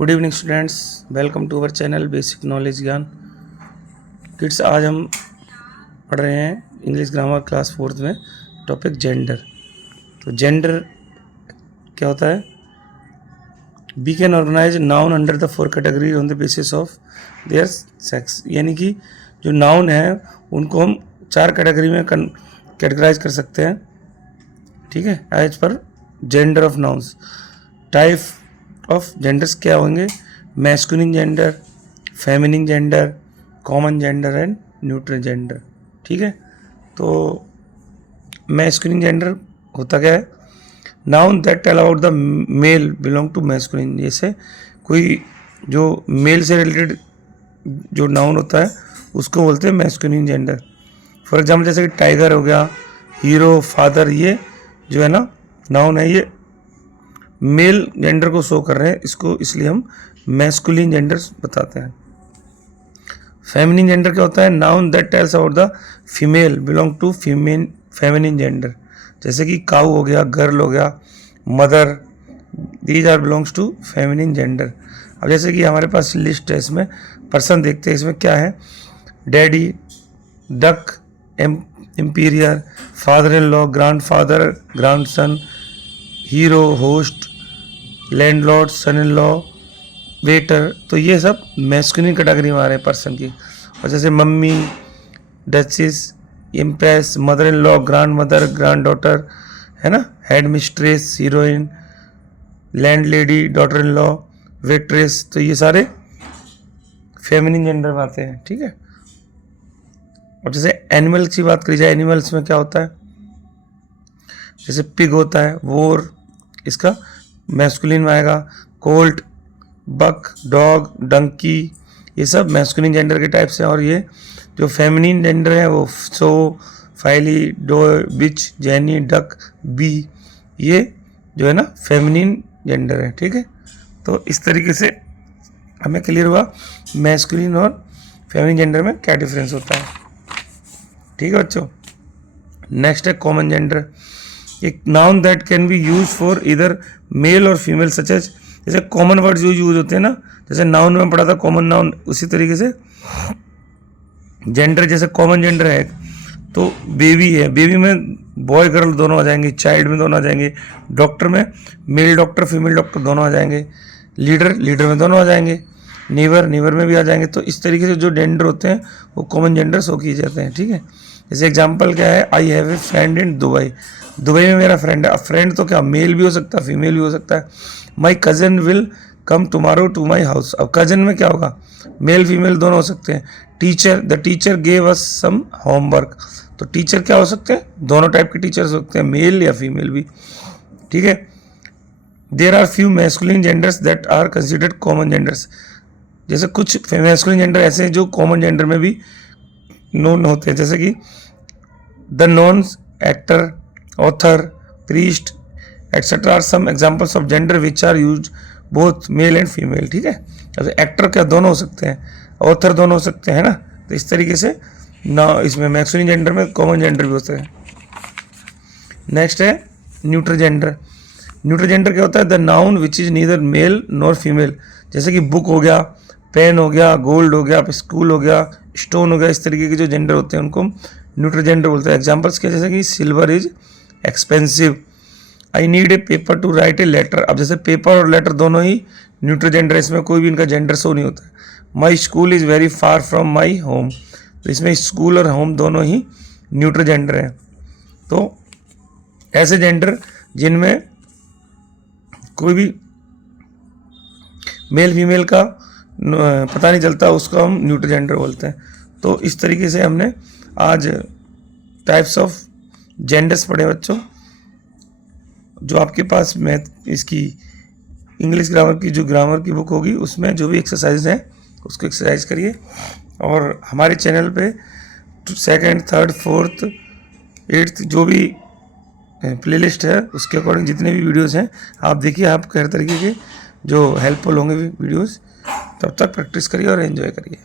Good evening students, welcome to our channel basic knowledge Gyan kids. आज हम पढ़ रहे हैं इंग्लिश ग्रामर क्लास 4th में टॉपिक जेंडर। तो जेंडर क्या होता है? We can organize noun under the 4 category on the basis of their sex. यानी कि जो नाउन है उनको हम 4 कैटेगरी में कैटेगराइज कर सकते हैं, ठीक है, as per gender of nouns. Type of genders क्या होंगे? Masculine gender, feminine gender, common gender and neutral gender, ठीक है। तो मैस्कुलिन जेंडर होता क्या है? Noun that tell about the male belong to masculine. जैसे कोई जो मेल से रिलेटेड जो नाउन होता है उसको बोलते हैं मैस्कुलिन जेंडर। फॉर एग्जाम्पल जैसे कि टाइगर हो गया, हीरो, फादर, ये जो है ना नाउन है, ये मेल जेंडर को शो कर रहे हैं, इसको इसलिए हम मैस्कुलिन जेंडर बताते हैं। फेमिनिन जेंडर क्या होता है? Noun that tells about the female belong to feminine gender. जैसे कि काऊ हो गया, गर्ल हो गया, mother, these are belongs to feminine gender. अब जैसे कि हमारे पास लिस्ट है, इसमें पर्सन देखते हैं, इसमें क्या है? Daddy, duck, emperor, father in law, grand father, grand son, hero, host, landlord, son in law, waiter. तो ये सब मैस्कुलिन कैटेगरी में आ रहे हैं पर्सन की। और जैसे mummy, duchess, impress, mother in law, grand mother, grand daughter, है ना, head mistress, heroine, land lady, daughter in law, waitress. तो ये सारे फेमिनिन जेंडर में आते हैं, ठीक है। अब जैसे एनिमल्स की बात करी जाए, एनिमल्स में क्या होता है? जैसे पिग होता है, वोर, इसका मैस्कुलिन में आएगा। कोल्ट, बक, डॉग, डंकी, ये सब मैस्कुलिन जेंडर के टाइप से। और ये जो फेमिनिन जेंडर है वो सो, फाइली, डो, बिच, जैनी, डक, बी, ये जो है ना फेमिनिन जेंडर है, ठीक है। तो इस तरीके से हमें क्लियर हुआ मैस्कुलिन और फेमिनिन जेंडर में क्या डिफरेंस होता है, ठीक है बच्चों। नेक्स्ट है कॉमन जेंडर। एक noun that can be use for इधर मेल और फीमेल सच एज। जैसे कॉमन वर्ड्स जो यूज होते हैं ना, जैसे नाउन में पढ़ा था कॉमन नाउन, उसी तरीके से जेंडर, जैसे कॉमन जेंडर है तो बेबी है, बेबी में बॉय गर्ल दोनों आ जाएंगे, चाइल्ड में दोनों आ जाएंगे, डॉक्टर में मेल डॉक्टर फीमेल डॉक्टर दोनों आ जाएंगे, लीडर लीडर में दोनों आ जाएंगे, नेबर नेबर में भी आ जाएंगे। तो इस तरीके से जो जेंडर होते हैं वो कॉमन जेंडर शो किए जाते हैं, ठीक है। जैसे एग्जाम्पल क्या है? I have a friend in Dubai. Dubai में मेरा फ्रेंड है। अब फ्रेंड तो क्या मेल भी हो सकता है, फीमेल भी हो सकता है। My cousin will come tomorrow to my house. अब कजन में क्या होगा? मेल फीमेल दोनों हो सकते हैं। Teacher, the teacher gave us some homework. तो टीचर क्या हो सकते हैं? दोनों टाइप के टीचर्स हो सकते हैं, मेल या फीमेल भी, ठीक है। There are few masculine genders that are considered common genders. जैसे कुछ मैस्कुलिन जेंडर ऐसे हैं जो कॉमन जेंडर में भी नोन होते हैं, जैसे कि the nouns, actor, author, priest, etcetera are some examples of gender which are use both male and female, ठीक है। जैसे एक्टर क्या दोनों हो सकते हैं, ऑथर दोनों हो सकते हैं ना। तो इस तरीके से ना इसमें मैस्कुलिन जेंडर में कॉमन जेंडर भी होते हैं। नेक्स्ट है न्यूट्रल जेंडर। न्यूट्रल जेंडर क्या होता है? The noun which is neither male nor female. जैसे कि बुक हो गया, पेन हो गया, गोल्ड हो गया, स्कूल हो गया, स्टोन हो गया, इस तरीके के जो जेंडर होते हैं उनको न्यूट्रल जेंडर बोलते हैं। एग्जाम्पल्स क्या? जैसे कि silver is expensive, I need a paper to write a letter. अब जैसे पेपर और लेटर दोनों ही न्यूट्रल जेंडर है, इसमें कोई भी इनका जेंडर शो नहीं होता है। My school is very far from my home. तो इसमें स्कूल और होम दोनों ही न्यूट्रल जेंडर हैं। तो ऐसे जेंडर जिनमें कोई भी मेल फीमेल का पता नहीं चलता, उसको हम न्यूट्रल जेंडर बोलते हैं। तो इस तरीके से हमने आज टाइप्स ऑफ जेंडर्स पढ़े बच्चों। जो आपके पास मैथ इसकी इंग्लिश ग्रामर की जो ग्रामर की बुक होगी उसमें जो भी एक्सरसाइज हैं उसको एक्सरसाइज करिए। और हमारे चैनल पे 2nd, 3rd, 4th, 8th जो भी प्लेलिस्ट है उसके अकॉर्डिंग जितने भी वीडियोस हैं आप देखिए, आप हर तरीके के जो हेल्पफुल होंगे वीडियोस। तब तक प्रैक्टिस करिए और एंजॉय करिए।